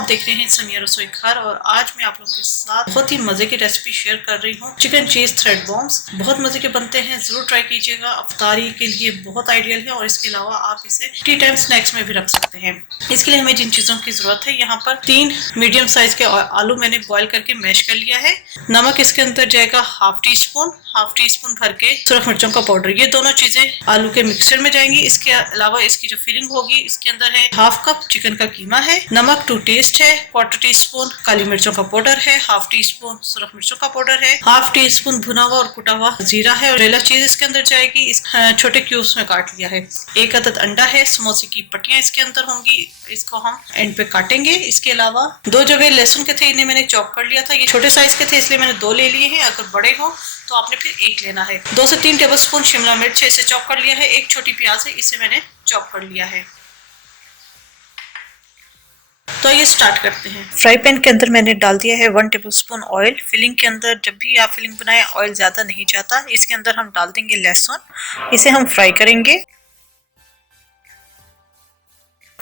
आप देख रहे हैं समिया रसोई घर और आज मैं आप लोगों के साथ बहुत ही मजे की रेसिपी शेयर कर रही हूँ। चिकन चीज थ्रेड बॉम्ब्स बहुत मजे के बनते हैं, जरूर ट्राई कीजिएगा। अफ्तारी के लिए बहुत आइडियल है और इसके अलावा आप इसे टी टाइम स्नैक्स में भी रख सकते हैं। इसके लिए हमें जिन चीजों की जरूरत है, यहाँ पर 3 मीडियम साइज के आलू मैंने बॉईल करके मैश कर लिया है। नमक इसके अंदर जाएगा हाफ टी स्पून भर के सुरख मिर्चों का पाउडर। ये दोनों चीजें आलू के मिक्सचर में जाएंगी। इसके अलावा इसकी जो फिलिंग होगी, इसके अंदर है हाफ कप चिकन का कीमा है, नमक टू टेस्ट है, क्वार्टर टी स्पून काली मिर्चों का पाउडर है, हाफ टी स्पून सुरख मिर्चों का पाउडर है, हाफ टी स्पून भुना हुआ और कुटा हुआ जीरा है और रेला चीज इसके अंदर जाएगी। इस छोटे क्यूब्स में काट लिया है। 1 अदद अंडा है, समोसे की पट्टियां इसके अंदर होंगी, इसको हम एंड पे काटेंगे। इसके अलावा 2 जगह लहसुन के थे, इन्हें मैंने चॉप कर लिया था। ये छोटे साइज के थे इसलिए मैंने 2 ले लिए हैं, अगर बड़े हो तो आपने फिर 1 लेना है। 2 से 3 टेबल स्पून शिमला मिर्च है, इसे चॉप कर लिया है। 1 छोटी प्याज है, इसे मैंने चॉप कर लिया है। तो ये स्टार्ट करते हैं। फ्राई पैन के अंदर मैंने डाल दिया है 1 टेबल स्पून ऑयल। फिलिंग के अंदर जब भी आप फिलिंग बनाए ऑयल ज्यादा नहीं जाता। इसके अंदर हम डाल देंगे लहसुन, इसे हम फ्राई करेंगे।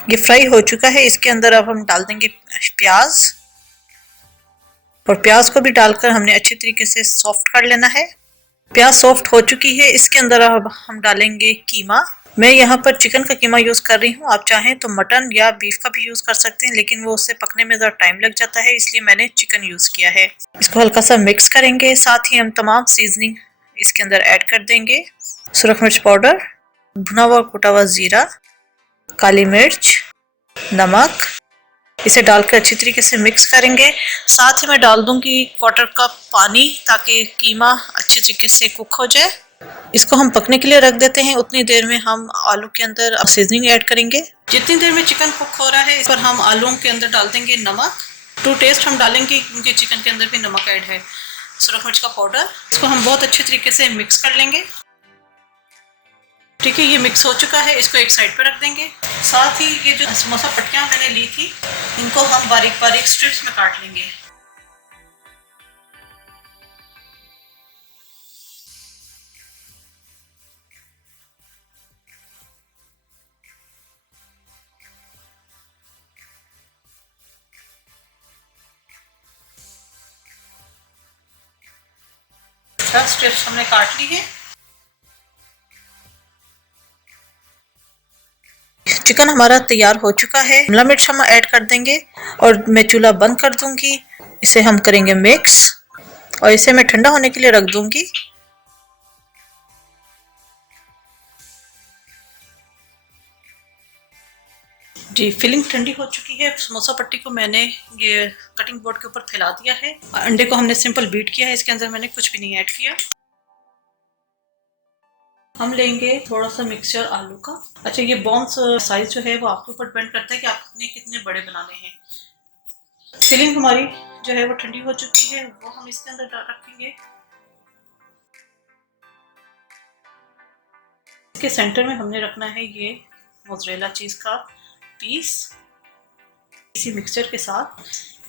ये फ्राई हो चुका है। इसके अंदर अब हम डाल देंगे प्याज और प्याज को भी डालकर हमने अच्छी तरीके से सॉफ्ट कर लेना है। प्याज सॉफ्ट हो चुकी है। इसके अंदर अब हम डालेंगे कीमा। मैं यहाँ पर चिकन का कीमा यूज कर रही हूँ, आप चाहें तो मटन या बीफ का भी यूज कर सकते हैं, लेकिन वो उससे पकने में ज़रा टाइम लग जाता है, इसलिए मैंने चिकन यूज किया है। इसको हल्का सा मिक्स करेंगे। साथ ही हम तमाम सीजनिंग इसके अंदर ऐड कर देंगे। सुरख मिर्च पाउडर, भुना हुआ कुटा हुआ जीरा, काली मिर्च, नमक, इसे डालकर अच्छी तरीके से मिक्स करेंगे। साथ ही मैं डाल दूंगी क्वार्टर कप पानी, ताकि कीमा अच्छी तरीके से कुक हो जाए। इसको हम पकने के लिए रख देते हैं। उतनी देर में हम आलू के अंदर सीजनिंग ऐड करेंगे। जितनी देर में चिकन कुक हो रहा है, इस पर हम आलूओं के अंदर डाल देंगे नमक टू टेस्ट हम डालेंगे, क्योंकि चिकन के अंदर भी नमक ऐड है। सुरख मिर्च का पाउडर, इसको हम बहुत अच्छे तरीके से मिक्स कर लेंगे। ठीक है, ये मिक्स हो चुका है। इसको एक साइड पर रख देंगे। साथ ही ये जो समोसा पट्टियां मैंने ली थी, इनको हम बारीक बारीक स्ट्रिप्स में काट लेंगे। स्ट्रिप्स हमने काट ली है। चिकन हमारा तैयार हो चुका है। शिमला मिर्च हम ऐड कर देंगे और मैं चूल्हा बंद कर दूंगी। इसे हम करेंगे मिक्स और इसे मैं ठंडा होने के लिए रख दूंगी। जी, फिलिंग ठंडी हो चुकी है। समोसा पट्टी को मैंने ये कटिंग बोर्ड के ऊपर फैला दिया है। अंडे को हमने सिंपल बीट किया है, इसके अंदर मैंने कुछ भी नहीं ऐड किया। हम लेंगे थोड़ा सा मिक्सचर आलू का। अच्छा, ये बॉम्ब्स साइज जो है वो आपके ऊपर डिपेंड करता है कि आपने कितने बड़े बनाने हैं। फिलिंग हमारी जो है वो ठंडी हो चुकी है, वो हम इसके अंदर रखेंगे। इसके सेंटर में हमने रखना है ये मोज़रेला चीज का पीस। इसी मिक्सचर के साथ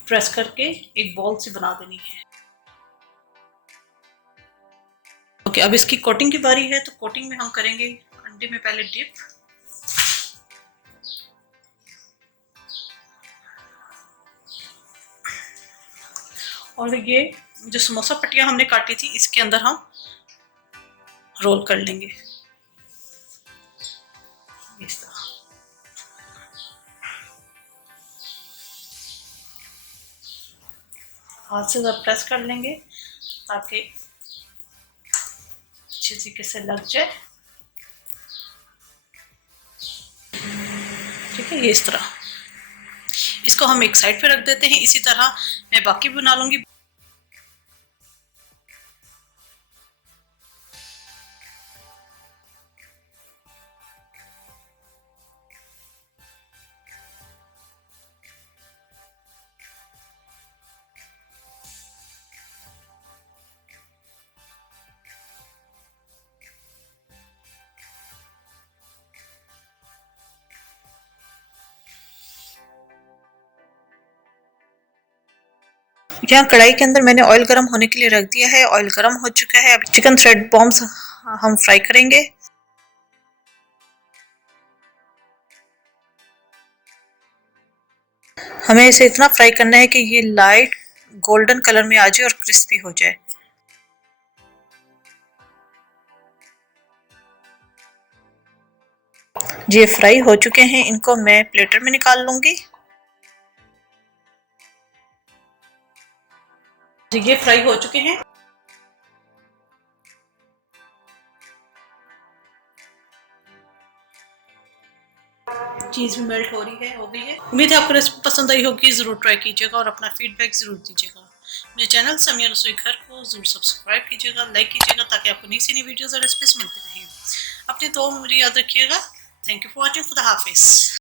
प्रेस करके एक बॉल सी बना देनी है। ओके, अब इसकी कोटिंग की बारी है। तो कोटिंग में हम करेंगे अंडे में पहले डिप। और ये जो समोसा पट्टियां हमने काटी थी, इसके अंदर हम रोल कर लेंगे इस तरह। हाथ से जब प्रेस कर लेंगे ताकि अच्छी तरीके से लग जाए। ठीक है, ये इस तरह। इसको हम एक साइड पे रख देते हैं। इसी तरह मैं बाकी बना लूंगी। यहाँ कढ़ाई के अंदर मैंने ऑयल गर्म होने के लिए रख दिया है। ऑयल गर्म हो चुका है। अब चिकन थ्रेड बॉम्ब्स हम फ्राई करेंगे। हमें इसे इतना फ्राई करना है कि ये लाइट गोल्डन कलर में आ जाए और क्रिस्पी हो जाए। ये फ्राई हो चुके हैं, इनको मैं प्लेटर में निकाल लूंगी। ये फ्राई हो चुके हैं। चीज़ भी मेल्ट हो रही है, हो गई है। उम्मीद है आपको रेसिपी पसंद आई होगी। ज़रूर ट्राई कीजिएगा और अपना फीडबैक ज़रूर दीजिएगा। मेरे चैनल समिया रसोई घर को ज़रूर सब्सक्राइब कीजिएगा, लाइक कीजिएगा, ताकि आपको नई से नई वीडियोज़ और रेसिपीज मिलती रहें। अपनी दुआ में मुझे याद रखिएगा। Thank you for watching. खुदा हाफिज़।